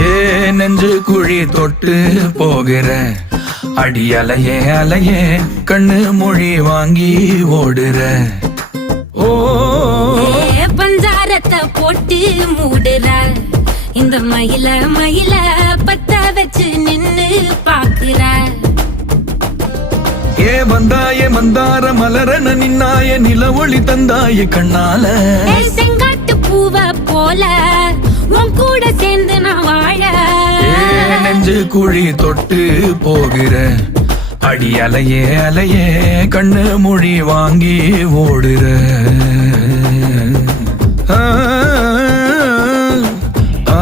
ஏ நெஞ்சு குழி தொட்டு போகிற அடி அலையே அலையே கண்ணு மொழி வாங்கி ஓடுற. ஓ பஞ்சாரத்தை போட்டு மூடுற இந்த மயில மயில பத்த வச்சு நின்னு பாக்குற. ஏ வந்தாய மந்தார மலரன நின்னாய நில ஒளி தந்தாய கண்ணால. செங்காட்டு பூவ போல உன் கூட சேர்ந்து நான் வாழ. நெஞ்சு குழி தொட்டு போகிற அடி அலையே அலையே கண்ணு மொழி வாங்கி ஓடுற. ஆ ஆ